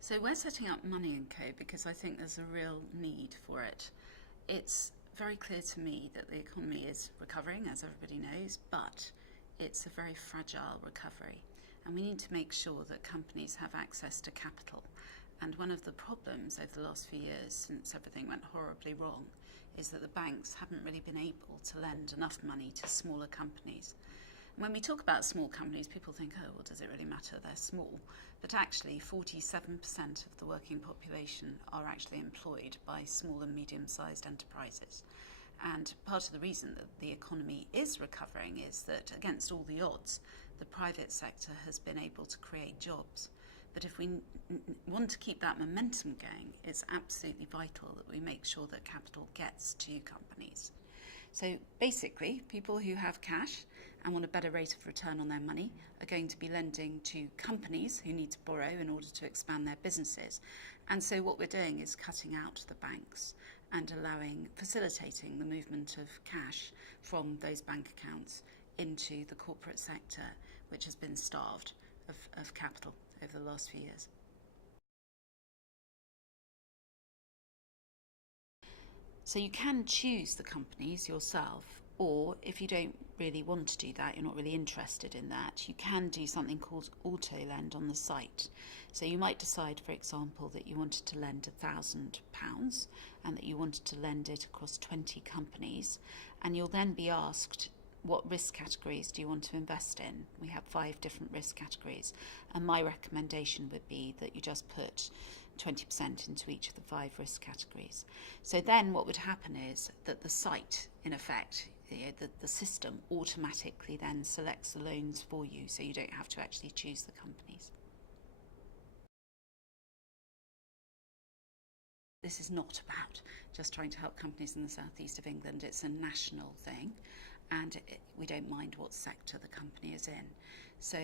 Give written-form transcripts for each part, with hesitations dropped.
So we're setting up Money&Co because I think there's a real need for it. It's very clear to me that the economy is recovering, as everybody knows, but it's a very fragile recovery. And we need to make sure that companies have access to capital. And one of the problems over the last few years, since everything went horribly wrong, is that the banks haven't really been able to lend enough money to smaller companies. When we talk about small companies, people think, oh, well, does it really matter? They're small. But actually, 47% of the working population are actually employed by small and medium-sized enterprises. And part of the reason that the economy is recovering is that, against all the odds, the private sector has been able to create jobs. But if we want to keep that momentum going, it's absolutely vital that we make sure that capital gets to companies. So basically, people who have cash and want a better rate of return on their money are going to be lending to companies who need to borrow in order to expand their businesses. And so what we're doing is cutting out the banks and facilitating the movement of cash from those bank accounts into the corporate sector, which has been starved of capital over the last few years. So you can choose the companies yourself, or if you don't really want to do that, you're not really interested in that, you can do something called auto lend on the site. So you might decide, for example, that you wanted to lend £1,000 and that you wanted to lend it across 20 companies, and you'll then be asked, what risk categories do you want to invest in? We have 5 different risk categories, and my recommendation would be that you just put 20% into each of the 5 risk categories. So then what would happen is that the site, in effect, the system automatically then selects the loans for you, so you don't have to actually choose the companies. This is not about just trying to help companies in the southeast of England. It's a national thing, and we don't mind what sector the company is in. So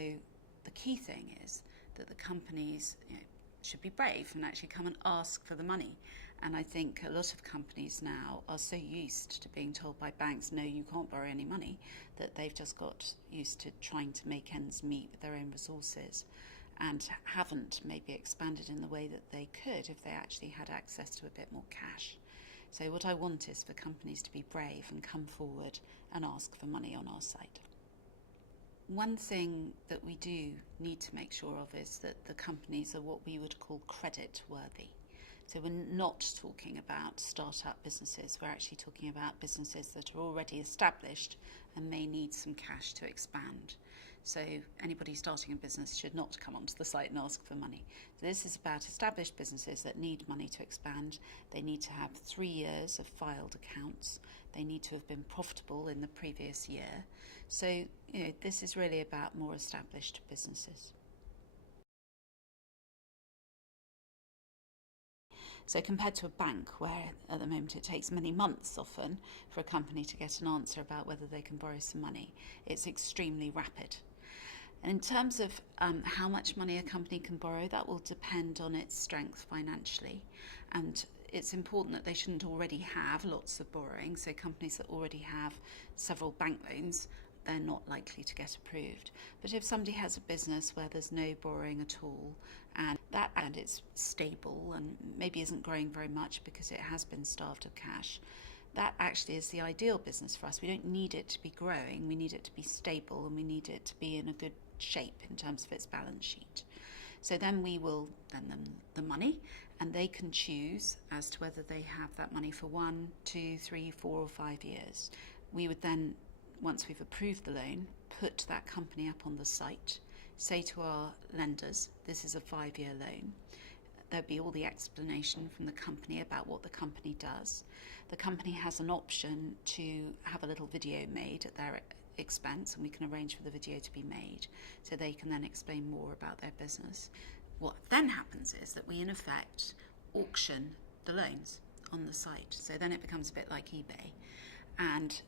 the key thing is that the companies should be brave and actually come and ask for the money. And I think a lot of companies now are so used to being told by banks, no, you can't borrow any money, that they've just got used to trying to make ends meet with their own resources and haven't maybe expanded in the way that they could if they actually had access to a bit more cash. So what I want is for companies to be brave and come forward and ask for money on our site. One thing that we do need to make sure of is that the companies are what we would call credit worthy. So we're not talking about start-up businesses, we're actually talking about businesses that are already established and may need some cash to expand. So anybody starting a business should not come onto the site and ask for money. So this is about established businesses that need money to expand. They need to have 3 years of filed accounts. They need to have been profitable in the previous year. So, this is really about more established businesses. So compared to a bank, where at the moment it takes many months often for a company to get an answer about whether they can borrow some money, it's extremely rapid. And in terms of how much money a company can borrow, that will depend on its strength financially. And it's important that they shouldn't already have lots of borrowing. So companies that already have several bank loans, they're not likely to get approved. But if somebody has a business where there's no borrowing at all, and it's stable and maybe isn't growing very much because it has been starved of cash, that actually is the ideal business for us. We don't need it to be growing, we need it to be stable, and we need it to be in a good shape in terms of its balance sheet. So then we will lend them the money, and they can choose as to whether they have that money for 1, 2, 3, 4 or 5 years. We would then, once we've approved the loan, put that company up on the site, say to our lenders, this is a 5-year loan. There'll be all the explanation from the company about what the company does. The company has an option to have a little video made at their expense, and we can arrange for the video to be made so they can then explain more about their business. What then happens is that we in effect auction the loans on the site. So then it becomes a bit like eBay, and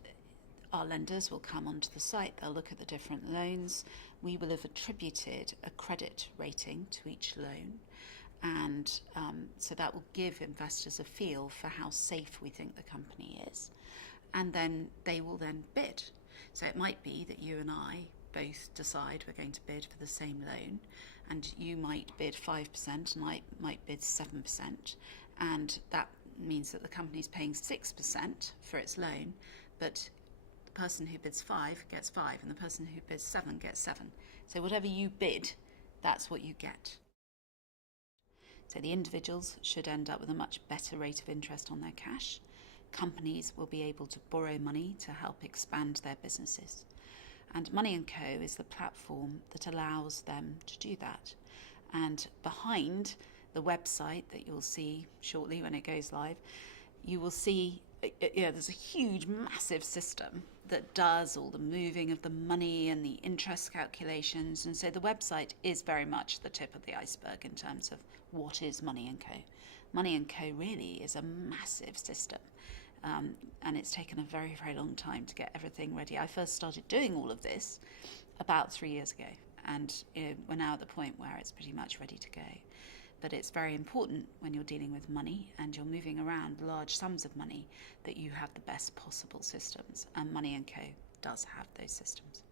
our lenders will come onto the site, they'll look at the different loans, we will have attributed a credit rating to each loan, and so that will give investors a feel for how safe we think the company is, and then they will then bid. So it might be that you and I both decide we're going to bid for the same loan, and you might bid 5% and I might bid 7%, and that means that the company's paying 6% for its loan, but the person who bids 5 gets 5 and the person who bids 7 gets 7. So whatever you bid, that's what you get. So the individuals should end up with a much better rate of interest on their cash. Companies will be able to borrow money to help expand their businesses. And Money&Co is the platform that allows them to do that. And behind the website that you'll see shortly when it goes live, you will see there's a huge, massive system that does all the moving of the money and the interest calculations. And so the website is very much the tip of the iceberg in terms of what is Money&Co. Money&Co really is a massive system. And it's taken a very, very long time to get everything ready. I first started doing all of this about 3 years ago, and we're now at the point where it's pretty much ready to go. But it's very important when you're dealing with money and you're moving around large sums of money that you have the best possible systems, and Money&Co does have those systems.